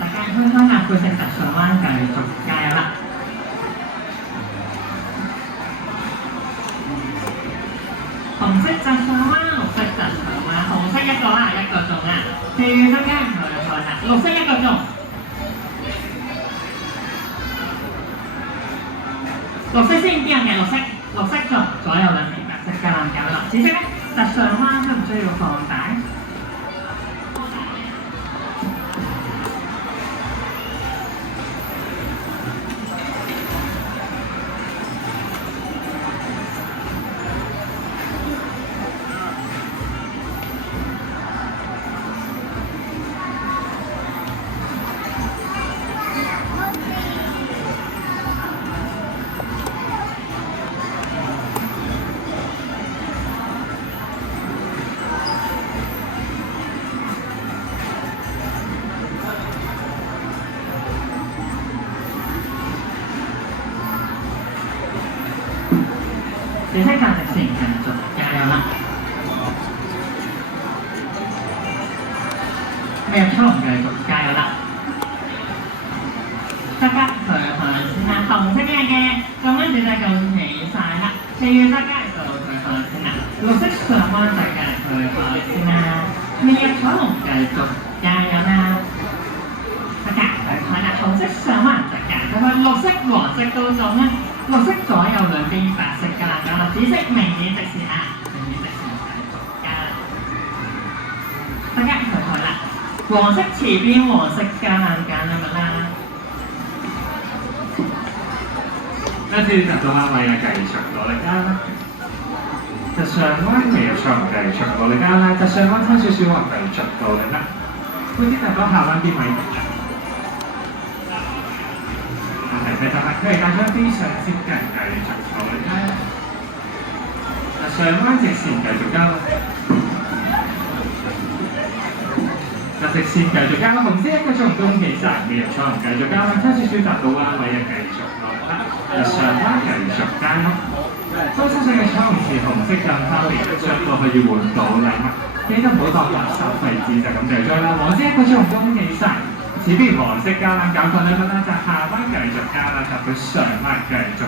大家開下背脊突上彎，繼續加油啦！紅色突上彎，綠色突上彎，紅色一個啦，一個鐘啦，其餘大家唔好錯啦，綠色一個鐘。綠色先邊樣嘅綠色，綠色仲左右兩邊白色加藍減啦，紫色咧突上彎需唔需要放大？紫色價值線繼續加油啦！入衝繼續加油啦！大家佢先啦，紅色嘅咁樣就夠起晒啦，其餘大家就佢先啦，綠色上彎大家佢先啦，入衝繼續加油啦！大家佢啦，紅色上彎大家佢綠色黃色都中啦。綠色左右兩邊白色㗎啦，咁啊紫色明顯直線啊，明顯直線繼續加。大家睇睇啦，黃色前邊黃色加欄揀啦咪啦。跟住就到啱位嘅繼續努力加啦。就上彎未入錯繼續努力加啦，就上彎差少少話繼續努力啦。嗰啲就講下彎邊位嘅。其實係佢係帶咗非常接近繼續努力加，上彎直線繼續加，就直線繼續加，紅色一個鐘中其實未入錯繼續加，差少少達到彎位嘅繼續努力啦，上彎繼續加咯。當身上嘅彩虹是紅色更拋離着過去要換到禮物，記得唔好當垃圾廢紙就咁掉咗啦。黃色一個鐘中其實。此邊黃色加欄搞過禮物啦，就下彎繼續加啦，就佢上彎繼續。